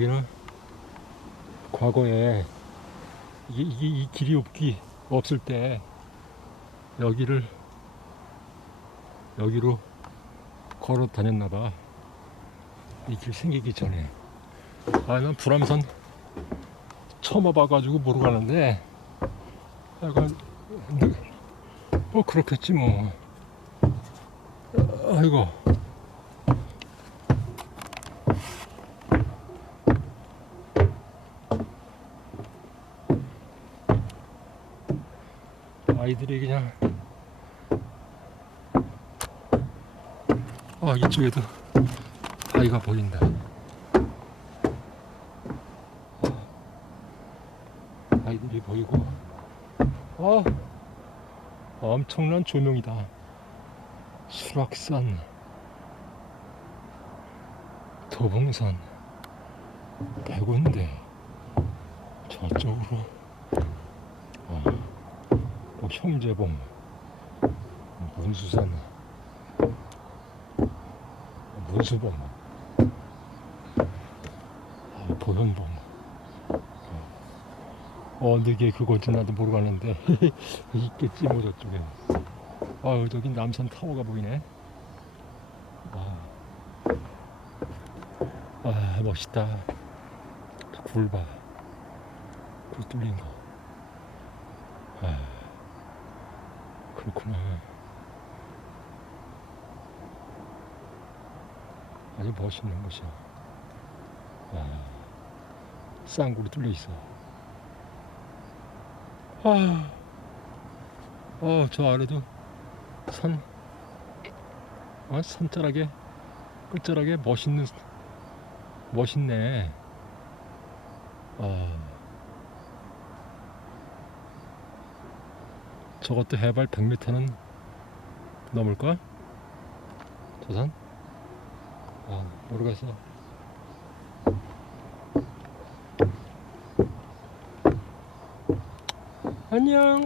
여기는 과거에 이게, 이게 이 길이 없기 없을 때 여기를 여기로 걸어 다녔나 봐. 이 길 생기기 전에. 아, 난 불암선 처음 와봐가지고 모르가는데, 약간, 뭐, 그렇겠지, 뭐. 아이고. 아이들이 그냥 아 이쪽에도 아이가 보인다. 아, 아이들이 보이고. 아 엄청난 조명이다. 수락산 도봉산 백운대 저쪽으로 아, 뭐 형제봉 문수산 문수봉 아, 보현봉 어, 어느 게 그건지 나도 모르겠는데 있겠지 뭐 저쪽에 아 저기 남산 타워가 보이네. 아, 아 멋있다. 굴봐. 굴 뚫린 거. 아, 그렇구나. 아주 멋있는 곳이야. 아, 쌍굴이 뚫려 있어. 아, 어, 저 아래도 산, 아, 산자락에, 끝자락에 멋있는, 멋있네. 아. 저것도 해발 100m는 넘을까? 저 산? 아, 모르겠어. 안녕.